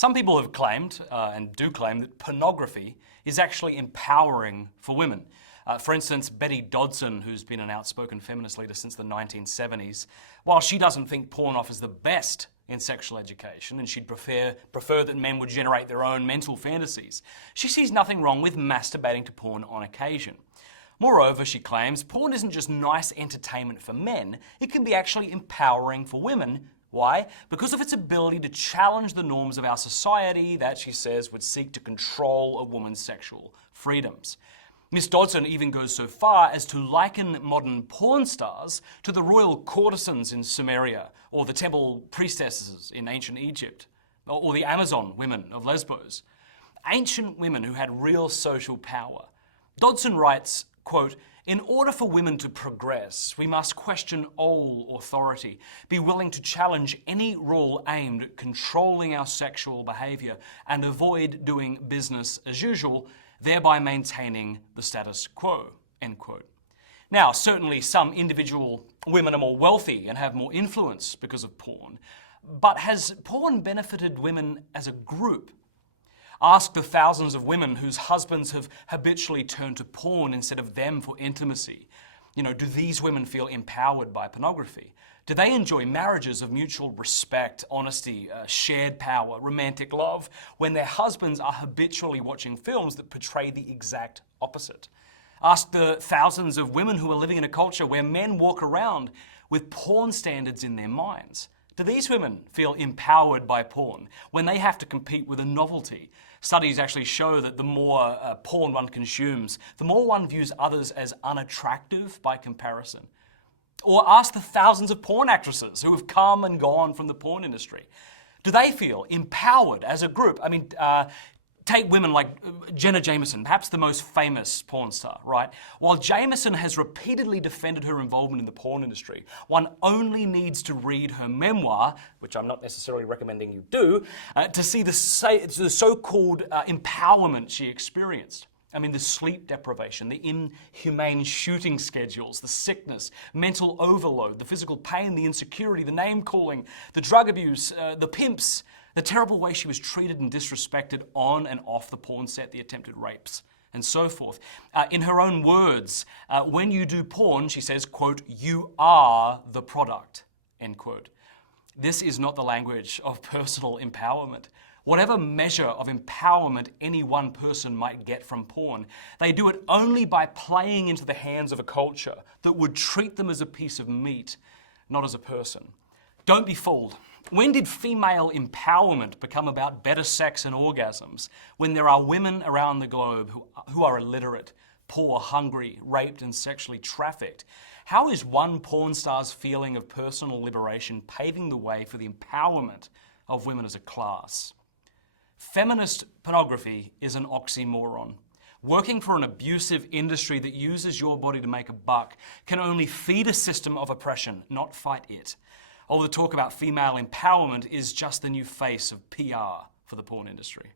Some people have claimed, and do claim, that pornography is actually empowering for women. For instance, Betty Dodson, who's been an outspoken feminist leader since the 1970s, while she doesn't think porn offers the best in sexual education, and she'd prefer that men would generate their own mental fantasies, she sees nothing wrong with masturbating to porn on occasion. Moreover, she claims, porn isn't just nice entertainment for men, it can be actually empowering for women. Why? Because of its ability to challenge the norms of our society that, she says, would seek to control a woman's sexual freedoms. Miss Dodson even goes so far as to liken modern porn stars to the royal courtesans in Sumeria, or the temple priestesses in ancient Egypt, or the Amazon women of Lesbos. Ancient women who had real social power. Dodson writes, quote, "In order for women to progress, we must question all authority, be willing to challenge any rule aimed at controlling our sexual behaviour, and avoid doing business as usual, thereby maintaining the status quo," end quote. Now, certainly some individual women are more wealthy and have more influence because of porn, but has porn benefited women as a group? Ask the thousands of women whose husbands have habitually turned to porn instead of them for intimacy. Do these women feel empowered by pornography? Do they enjoy marriages of mutual respect, honesty, shared power, romantic love, when their husbands are habitually watching films that portray the exact opposite? Ask the thousands of women who are living in a culture where men walk around with porn standards in their minds. Do these women feel empowered by porn when they have to compete with a novelty? Studies actually show that the more porn one consumes, the more one views others as unattractive by comparison. Or ask the thousands of porn actresses who have come and gone from the porn industry. Do they feel empowered as a group? Take women like Jenna Jameson, perhaps the most famous porn star, right? While Jameson has repeatedly defended her involvement in the porn industry, one only needs to read her memoir, which I'm not necessarily recommending you do, to see the so-called empowerment she experienced. The sleep deprivation, the inhumane shooting schedules, the sickness, mental overload, the physical pain, the insecurity, the name-calling, the drug abuse, the pimps, the terrible way she was treated and disrespected on and off the porn set, the attempted rapes, and so forth. In her own words, when you do porn, she says, quote, "you are the product," end quote. This is not the language of personal empowerment. Whatever measure of empowerment any one person might get from porn, they do it only by playing into the hands of a culture that would treat them as a piece of meat, not as a person. Don't be fooled. When did female empowerment become about better sex and orgasms when there are women around the globe who are illiterate, poor, hungry, raped and sexually trafficked? How is one porn star's feeling of personal liberation paving the way for the empowerment of women as a class? Feminist pornography is an oxymoron. Working for an abusive industry that uses your body to make a buck can only feed a system of oppression, not fight it. All the talk about female empowerment is just the new face of PR for the porn industry.